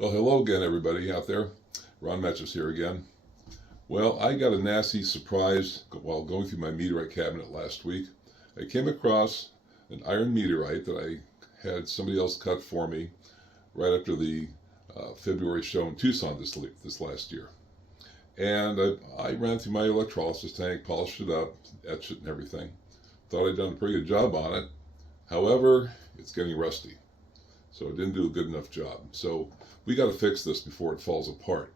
Well, hello again, everybody out there. Ron Metchis here again. Well, I got a nasty surprise while going through my meteorite cabinet last week. I came across an iron meteorite that I had somebody else cut for me right after the February show in Tucson this last year. And I ran through my electrolysis tank, polished it up, etched it and everything. Thought I'd done a pretty good job on it. However, it's getting rusty. So it didn't do a good enough job. So we got to fix this before it falls apart.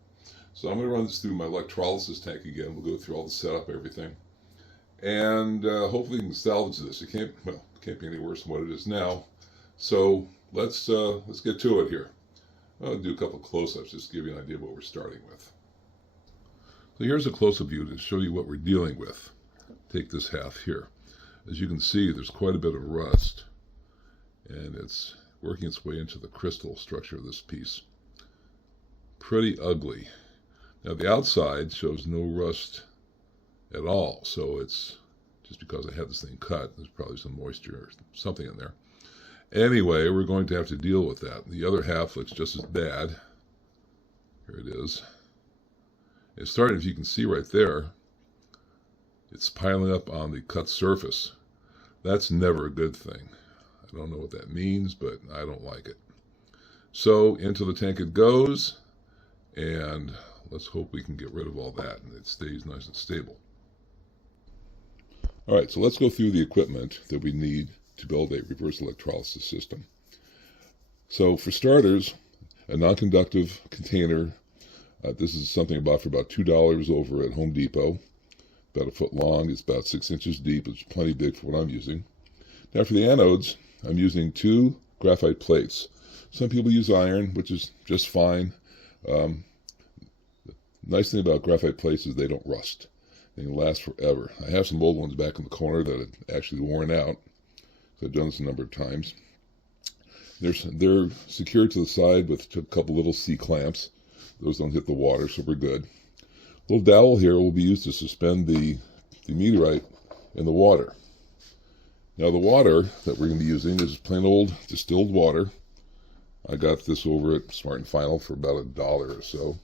So I'm going to run this through my electrolysis tank again. We'll go through all the setup, everything. And hopefully we can salvage this. It can't be any worse than what it is now. So let's get to it here. I'll do a couple close-ups just to give you an idea of what we're starting with. So here's a close-up view to show you what we're dealing with. Take this half here. As you can see, there's quite a bit of rust, and it's working its way into the crystal structure of this piece. Pretty ugly. Now the outside shows no rust at all, so it's just because I had this thing cut. There's probably some moisture or something in there. Anyway, we're going to have to deal with that. The other half looks just as bad. Here it is. It's starting, if you can see right there, it's piling up on the cut surface. That's never a good thing. I don't know what that means, but I don't like it. So into the tank it goes, and let's hope we can get rid of all that and it stays nice and stable. All right, so let's go through the equipment that we need to build a reverse electrolysis system. So for starters, a non-conductive container. This is something I bought for about $2 over at Home Depot. About a foot long, it's about 6 inches deep. It's plenty big for what I'm using. Now for the anodes, I'm using 2 graphite plates. Some people use iron, which is just fine. The nice thing about graphite plates is they don't rust. They can last forever. I have some old ones back in the corner that have actually worn out. So I've done this a number of times. They're secured to the side with a couple little C-clamps. Those don't hit the water, so we're good. Little dowel here will be used to suspend the meteorite in the water. Now the water that we're going to be using is plain old distilled water. I got this over at Smart & Final for about $1 or so.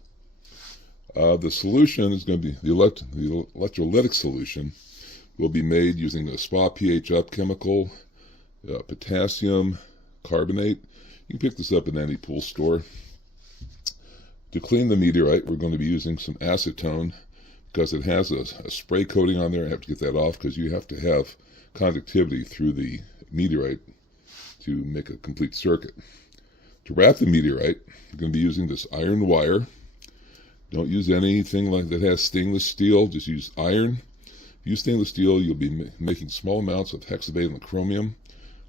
The solution is going to be the electrolytic solution will be made using a spa pH up chemical, potassium carbonate. You can pick this up in any pool store. To clean the meteorite, we're going to be using some acetone because it has a spray coating on there. I have to get that off because you have to have conductivity through the meteorite to make a complete circuit. To wrap the meteorite, we're going to be using this iron wire. Don't use anything like that has stainless steel. Just use iron. If you use stainless steel, you'll be making small amounts of hexavalent chromium.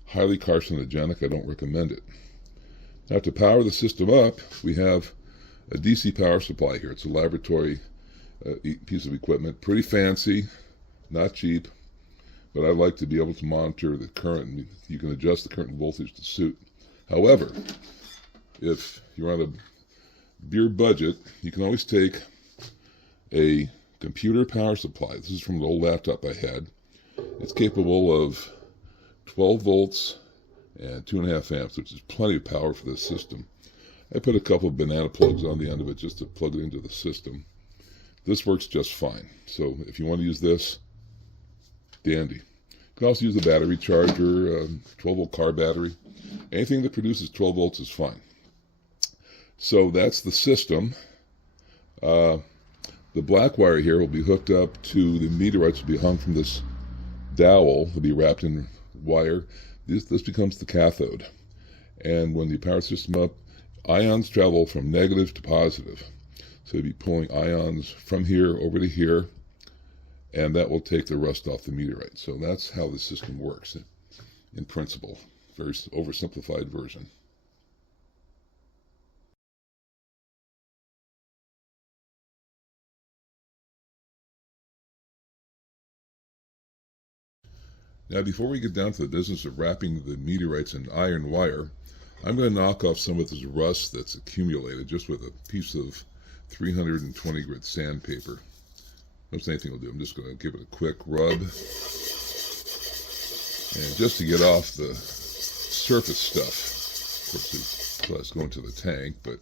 Highly carcinogenic. I don't recommend it. Now to power the system up, we have a DC power supply here. It's a laboratory piece of equipment. Pretty fancy, not cheap, but I'd like to be able to monitor the current. You can adjust the current voltage to suit. However, if you're on a beer budget, you can always take a computer power supply. This is from an old laptop I had. It's capable of 12 volts and 2.5 amps, which is plenty of power for this system. I put a couple of banana plugs on the end of it just to plug it into the system. This works just fine. So if you want to use this, dandy. You can also use a battery charger, 12-volt car battery. Anything that produces 12 volts is fine. So that's the system. The black wire here will be hooked up to the meteorites, will be hung from this dowel. It'll be wrapped in wire. This becomes the cathode. And when you power the system up, ions travel from negative to positive. So you'll be pulling ions from here over to here, and that will take the rust off the meteorite. So that's how the system works in principle. Very oversimplified version. Now before we get down to the business of wrapping the meteorites in iron wire, I'm going to knock off some of this rust that's accumulated just with a piece of 320 grit sandpaper. Most anything will do. I'm just going to give it a quick rub. And just to get off the surface stuff. Of course, it's going to the tank, but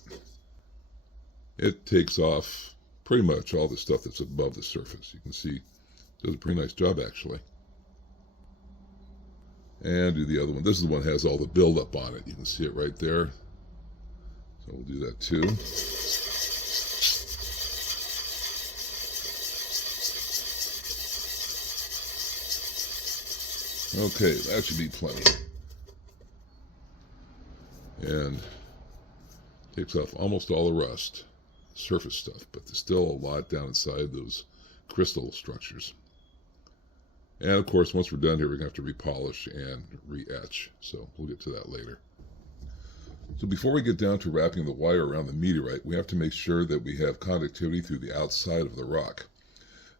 it takes off pretty much all the stuff that's above the surface. You can see it does a pretty nice job, actually. And do the other one. This is the one that has all the buildup on it. You can see it right there. So we'll do that too. Okay, that should be plenty. And takes off almost all the rust, surface stuff, but there's still a lot down inside those crystal structures. And of course, once we're done here, we're going to have to repolish and re-etch. So we'll get to that later. So before we get down to wrapping the wire around the meteorite, we have to make sure that we have conductivity through the outside of the rock.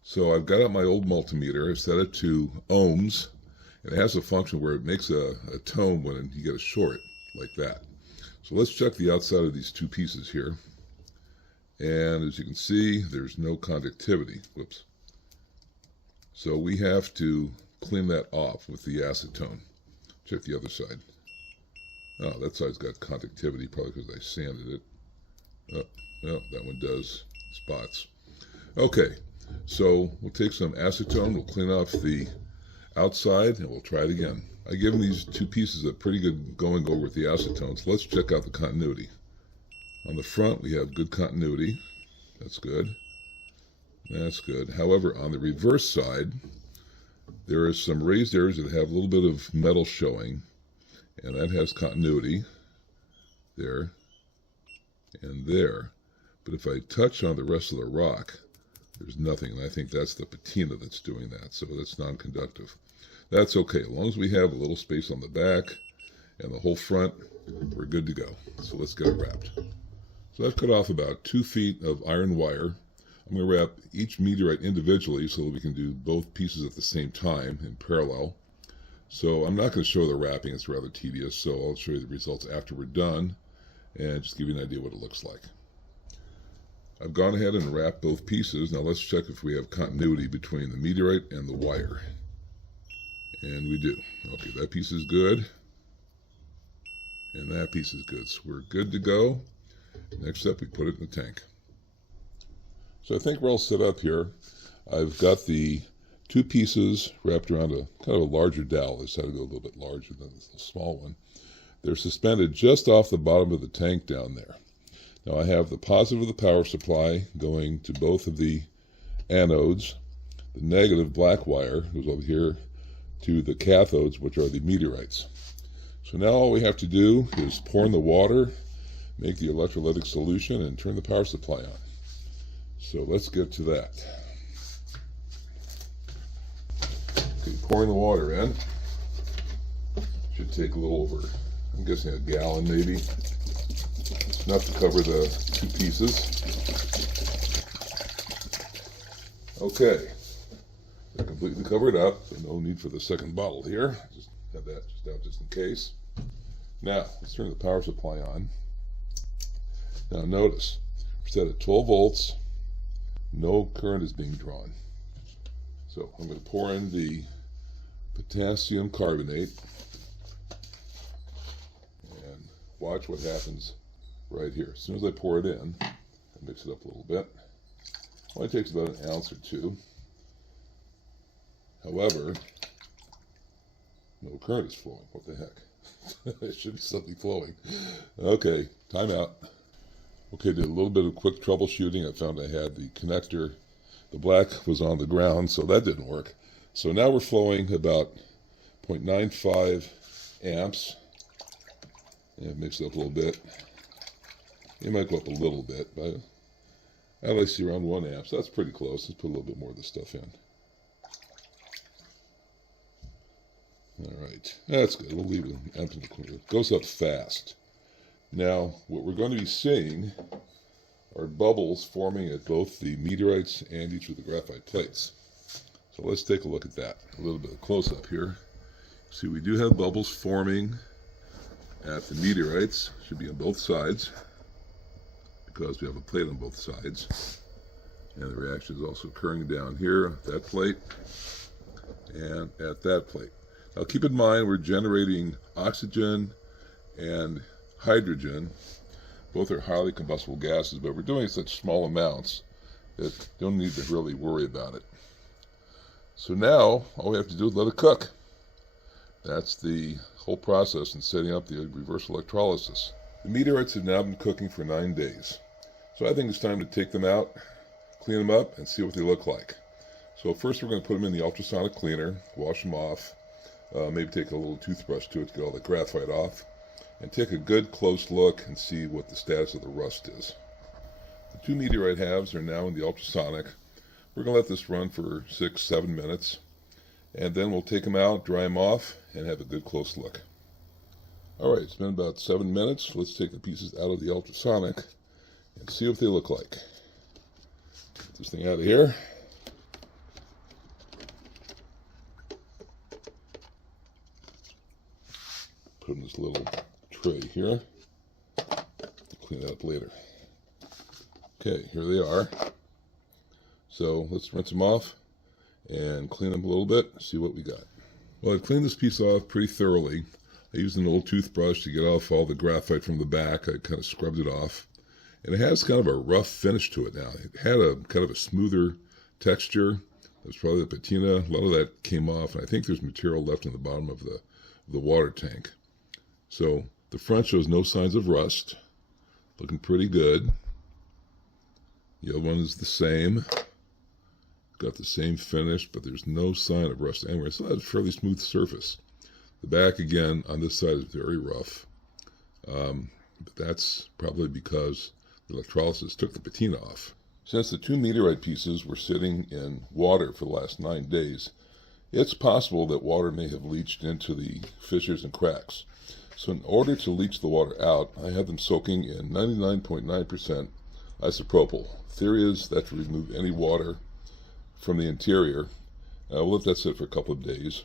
So I've got out my old multimeter. I've set it to ohms. And it has a function where it makes a tone when you get a short, like that. So let's check the outside of these two pieces here. And as you can see, there's no conductivity. Whoops. So we have to clean that off with the acetone. Check the other side. Oh, that side's got conductivity, probably because I sanded it. Oh, no, that one does spots. Okay, so we'll take some acetone, we'll clean off the outside, and we'll try it again. I've given these two pieces a pretty good going over with the acetone, so let's check out the continuity. On the front, we have good continuity. That's good. That's good. However, on the reverse side, there is some raised areas that have a little bit of metal showing, and that has continuity there and there. But if I touch on the rest of the rock, there's nothing, and I think that's the patina that's doing that, so that's non-conductive. That's okay, as long as we have a little space on the back and the whole front, we're good to go. So let's get it wrapped. So I've cut off about 2 feet of iron wire. I'm going to wrap each meteorite individually so that we can do both pieces at the same time in parallel. So I'm not going to show the wrapping, it's rather tedious, so I'll show you the results after we're done and just give you an idea what it looks like. I've gone ahead and wrapped both pieces. Now let's check if we have continuity between the meteorite and the wire. And we do. Okay, that piece is good. And that piece is good. So we're good to go. Next up, we put it in the tank. So I think we're all set up here. I've got the 2 pieces wrapped around a kind of a larger dowel. I decided to go a little bit larger than the small one. They're suspended just off the bottom of the tank down there. Now I have the positive of the power supply going to both of the anodes. The negative black wire goes over here to the cathodes, which are the meteorites. So now all we have to do is pour in the water, make the electrolytic solution, and turn the power supply on. So let's get to that. Okay, pouring the water in. Should take a little over, I'm guessing, a gallon maybe. It's enough to cover the 2 pieces. Okay, they're completely covered up, so no need for the second bottle here. Just have that just out just in case. Now, let's turn the power supply on. Now notice, we're set at 12 volts, no current is being drawn. So I'm going to pour in the potassium carbonate and watch what happens right here. As soon as I pour it in, I mix it up a little bit. Well, it takes about an ounce or 2. However, no current is flowing. What the heck? There should be something flowing. Okay, time out. Okay, did a little bit of quick troubleshooting. I found I had the connector. The black was on the ground, so that didn't work. So now we're flowing about 0.95 amps. And mix it up a little bit. It might go up a little bit, but I'd like to see around 1 amp. So that's pretty close. Let's put a little bit more of this stuff in. All right, that's good. We'll leave it empty. It goes up fast. Now, what we're going to be seeing are bubbles forming at both the meteorites and each of the graphite plates. So let's take a look at that. A little bit of close-up here. See, we do have bubbles forming at the meteorites. Should be on both sides because we have a plate on both sides. And the reaction is also occurring down here at that plate and at that plate. Now keep in mind we're generating oxygen and hydrogen, Both are highly combustible gases, but we're doing such small amounts that don't need to really worry about it. So now, all we have to do is let it cook. That's the whole process in setting up the reverse electrolysis. The meteorites have now been cooking for 9 days. So I think it's time to take them out, clean them up, and see what they look like. So first we're going to put them in the ultrasonic cleaner, wash them off, maybe take a little toothbrush to it to get all the graphite off, and take a good close look and see what the status of the rust is. The 2 meteorite halves are now in the ultrasonic. We're going to let this run for 6-7 minutes, and then we'll take them out, dry them off, and have a good close look. Alright, it's been about 7 minutes. Let's take the pieces out of the ultrasonic and see what they look like. Get this thing out of here. Put in this little tray here. Clean that up later. Okay, here they are. So let's rinse them off and clean them a little bit, see what we got. Well, I've cleaned this piece off pretty thoroughly. I used an old toothbrush to get off all the graphite from the back. I kind of scrubbed it off. And it has kind of a rough finish to it now. It had a kind of a smoother texture. That's probably the patina. A lot of that came off, and I think there's material left in the bottom of the water tank. So the front shows no signs of rust. Looking pretty good. The other one is the same. Got the same finish, but there's no sign of rust anywhere. So that's a fairly smooth surface. The back, again, on this side is very rough. But that's probably because the electrolysis took the patina off. Since the 2 meteorite pieces were sitting in water for the last 9 days, it's possible that water may have leached into the fissures and cracks. So in order to leach the water out, I have them soaking in 99.9% isopropyl. Theory is that to remove any water from the interior. We'll let that sit for a couple of days.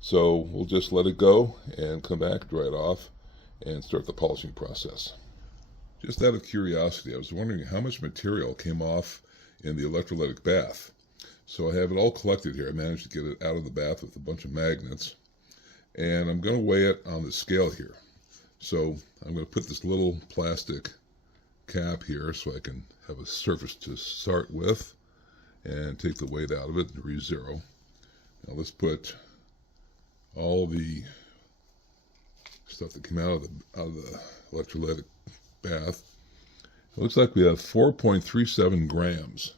So we'll just let it go and come back, dry it off, and start the polishing process. Just out of curiosity, I was wondering how much material came off in the electrolytic bath. So I have it all collected here. I managed to get it out of the bath with a bunch of magnets. And I'm going to weigh it on the scale here. So I'm going to put this little plastic cap here so I can have a surface to start with and take the weight out of it and re-zero. Now let's put all the stuff that came out of the electrolytic bath. It looks like we have 4.37 grams.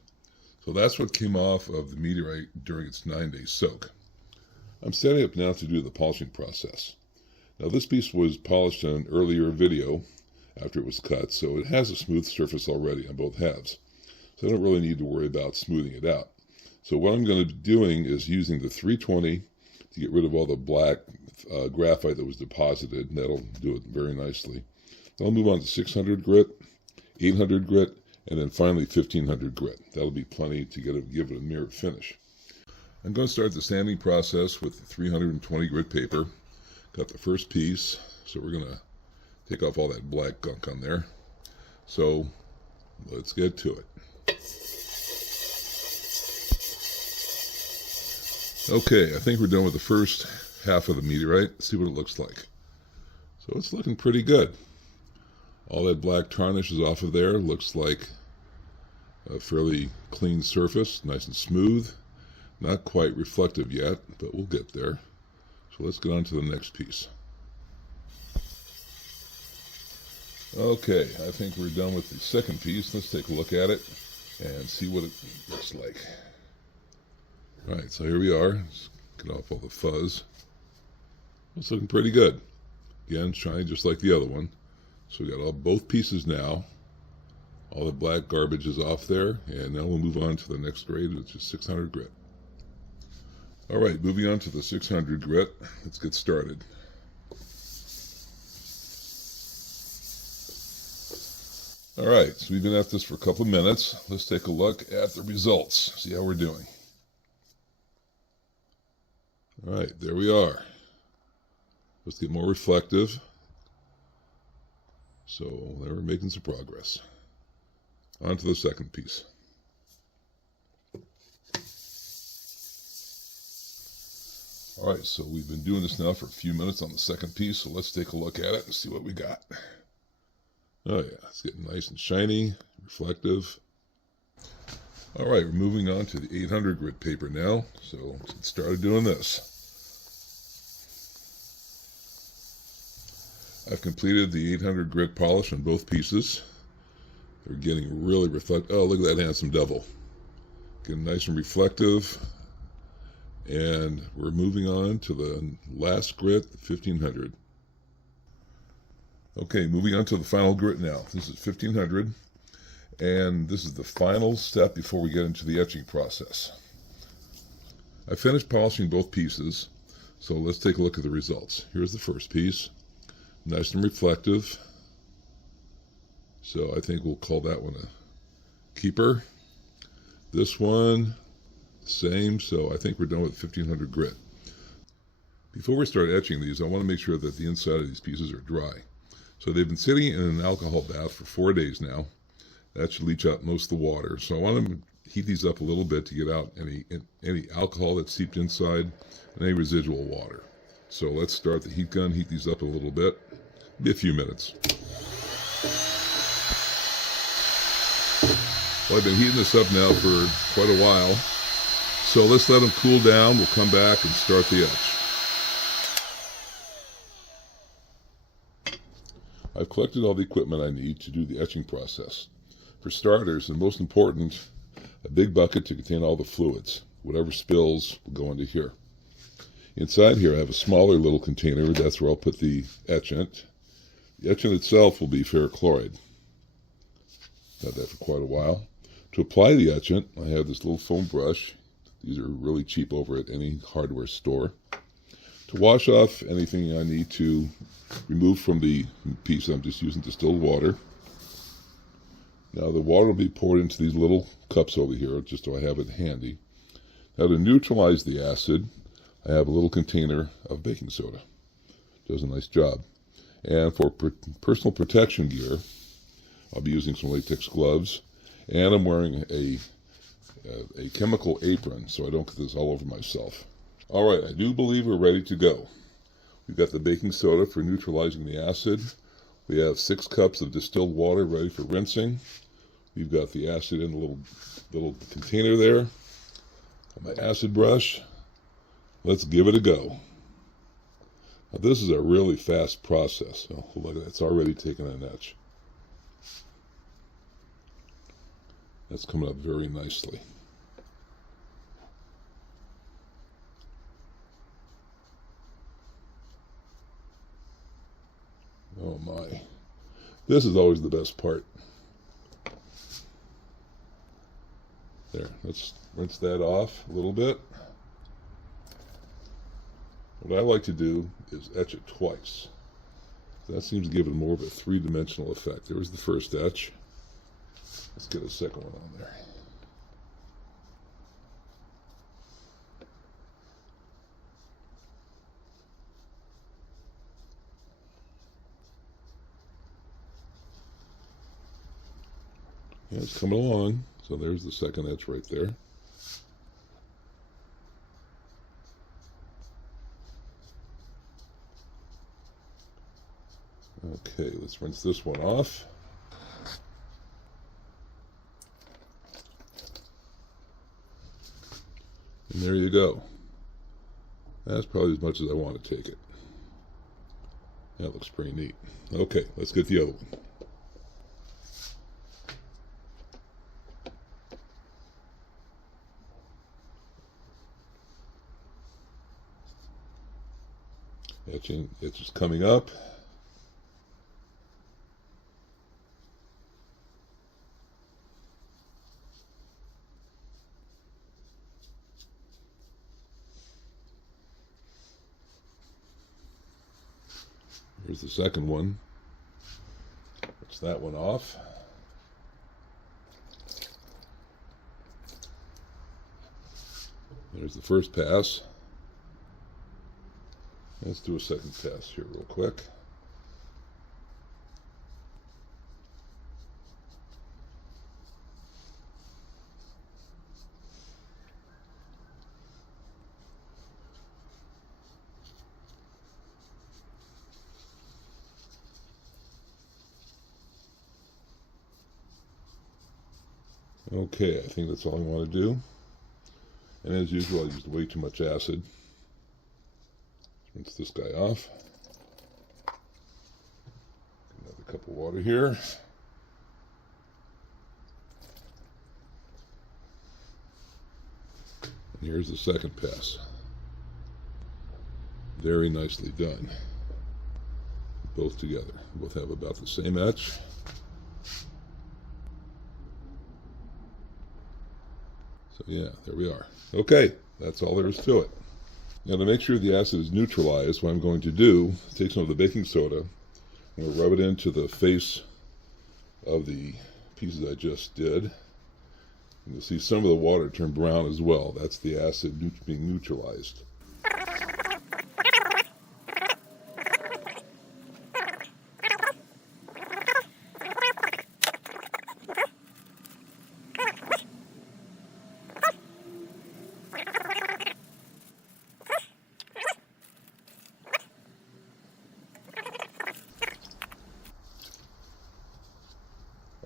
So that's what came off of the meteorite during its 9-day soak. I'm setting up now to do the polishing process. Now this piece was polished in an earlier video after it was cut, so it has a smooth surface already on both halves. So I don't really need to worry about smoothing it out. So what I'm going to be doing is using the 320 to get rid of all the black graphite that was deposited, and that'll do it very nicely. Then I'll move on to 600 grit, 800 grit, and then finally 1500 grit. That'll be plenty to give it a mirror finish. I'm going to start the sanding process with the 320 grit paper. Got the first piece, so we're going to take off all that black gunk on there. So let's get to it. Okay, I think we're done with the first half of the meteorite. Let's see what it looks like. So it's looking pretty good. All that black tarnish is off of there. Looks like a fairly clean surface, nice and smooth. Not quite reflective yet, but we'll get there. So let's get on to the next piece. Okay, I think we're done with the second piece. Let's take a look at it and see what it looks like. All right, so here we are. Let's get off all the fuzz. It's looking pretty good. Again, shiny just like the other one. So we got both pieces now. All the black garbage is off there, and now we'll move on to the next grade, which is 600 grit. All right, moving on to the 600 grit. Let's get started. All right, so we've been at this for a couple of minutes. Let's take a look at the results, see how we're doing. All right, there we are. Let's get more reflective. So there we're making some progress. On to the second piece. All right, so we've been doing this now for a few minutes on the second piece, so let's take a look at it and see what we got. Oh yeah, it's getting nice and shiny, reflective. All right, we're moving on to the 800 grit paper now. So let's get started doing this. I've completed the 800 grit polish on both pieces. They're getting really reflective. Oh, look at that handsome devil. Getting nice and reflective. And we're moving on to the last grit, 1500. Okay, moving on to the final grit now. This is 1500. And this is the final step before we get into the etching process. I finished polishing both pieces, so let's take a look at the results. Here's the first piece, nice and reflective. So I think we'll call that one a keeper. This one, same, so I think we're done with 1500 grit. Before we start etching these, I want to make sure that the inside of these pieces are dry. So they've been sitting in an alcohol bath for 4 days now. That should leach out most of the water. So I want to heat these up a little bit to get out any alcohol that's seeped inside and any residual water. So let's start the heat gun, heat these up a little bit, be a few minutes. Well, I've been heating this up now for quite a while. So let's let them cool down. We'll come back and start the etch. I've collected all the equipment I need to do the etching process. For starters, and most important, a big bucket to contain all the fluids. Whatever spills will go into here. Inside here I have a smaller little container. That's where I'll put the etchant. The etchant itself will be ferric chloride. Had that for quite a while. To apply the etchant, I have this little foam brush. These are really cheap over at any hardware store. To wash off anything I need to remove from the piece, I'm just using distilled water. Now the water will be poured into these little cups over here, just so I have it handy. Now to neutralize the acid, I have a little container of baking soda. Does a nice job. And for personal protection gear, I'll be using some latex gloves, and I'm wearing a chemical apron so I don't get this all over myself. All right, I do believe we're ready to go. We've got the baking soda for neutralizing the acid. We have 6 cups of distilled water ready for rinsing. We've got the acid in a little container there. My acid brush. Let's give it a go. Now this is a really fast process. Oh, look at that, it's already taken an etch. That's coming up very nicely. Oh my. This is always the best part. There, let's rinse that off a little bit. What I like to do is etch it twice. That seems to give it more of a 3-dimensional effect. There was the first etch. Let's get a second one on there. Yeah, it's coming along. So there's the second etch right there. Okay, let's rinse this one off. And there you go. That's probably as much as I want to take it. That looks pretty neat. Okay, let's get the other one. Etching, it's just coming up. Here's the second one. Rinse that one off. There's the first pass. Let's do a second pass here real quick. Okay, I think that's all I want to do. And as usual, I used way too much acid. Rinse this guy off. Another cup of water here. And here's the second pass. Very nicely done. Both together. Both have about the same etch. So yeah, there we are. Okay, that's all there is to it. Now to make sure the acid is neutralized, what I'm going to do is take some of the baking soda and we'll rub it into the face of the pieces I just did. And you'll see some of the water turn brown as well. That's the acid being neutralized.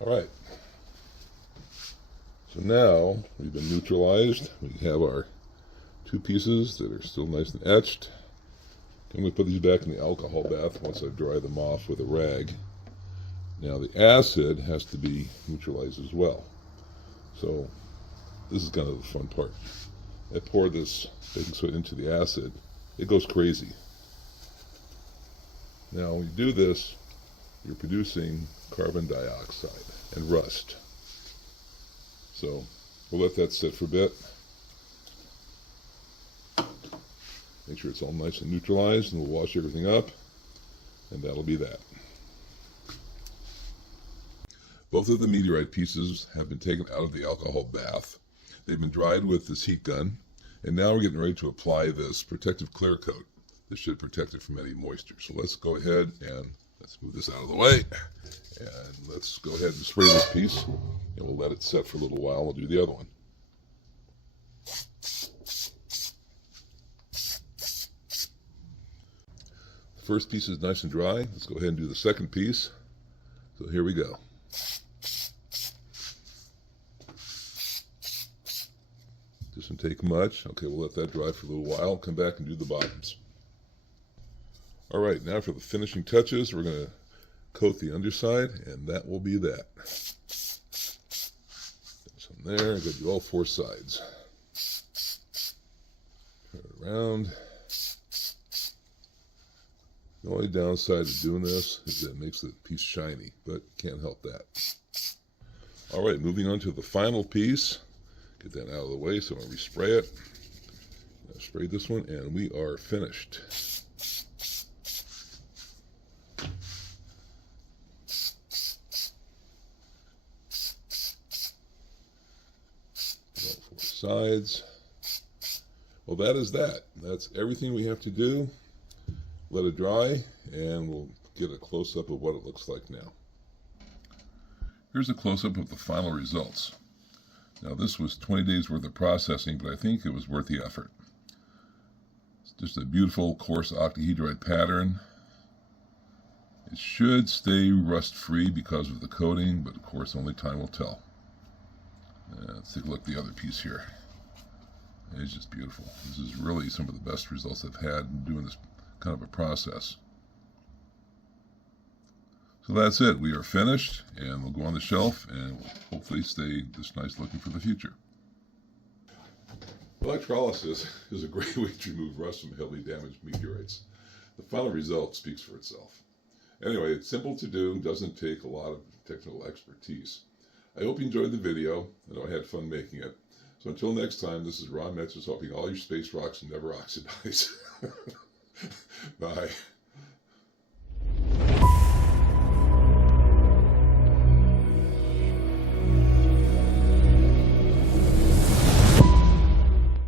All right. So now we've been neutralized. We have our two pieces that are still nice and etched. I'm going to put these back in the alcohol bath once I dry them off with a rag. Now the acid has to be neutralized as well. So this is kind of the fun part. I pour this baking soda into the acid. It goes crazy. Now when you do this, you're producing carbon dioxide and rust. So we'll let that sit for a bit. Make sure it's all nice and neutralized, and we'll wash everything up, and that'll be that. Both of the meteorite pieces have been taken out of the alcohol bath. They've been dried with this heat gun, and now we're getting ready to apply this protective clear coat. This should protect it from any moisture. So let's go ahead and let's move this out of the way. And let's go ahead and spray this piece, and we'll let it set for a little while. We'll do the other one. The first piece is nice and dry. Let's go ahead and do the second piece. So here we go. Doesn't take much. Okay, we'll let that dry for a little while. Come back and do the bottoms. All right, now for the finishing touches, we're going to coat the underside, and that will be that. Some there. I'm going to do all four sides. Turn it around. The only downside of doing this is that it makes the piece shiny, but can't help that. All right, moving on to the final piece. Get that out of the way so when we spray it. I'll spray this one, and we are finished. All four sides. Well, that is that. That's everything we have to do. Let it dry, and we'll get a close-up of what it looks like now. Here's a close-up of the final results. Now this was 20 days worth of processing, but I think it was worth the effort. It's just a beautiful coarse octahedrite pattern. It should stay rust-free because of the coating, but of course only time will tell. Let's take a look at the other piece here. It's just beautiful. This is really some of the best results I've had in doing this kind of a process. So that's it. We are finished, and we'll go on the shelf and we'll hopefully stay this nice looking for the future. Electrolysis is a great way to remove rust from heavily damaged meteorites. The final result speaks for itself. Anyway, it's simple to do, doesn't take a lot of technical expertise. I hope you enjoyed the video, and I had fun making it. So until next time, this is Ron Metzers, hoping all your space rocks never oxidize. Bye.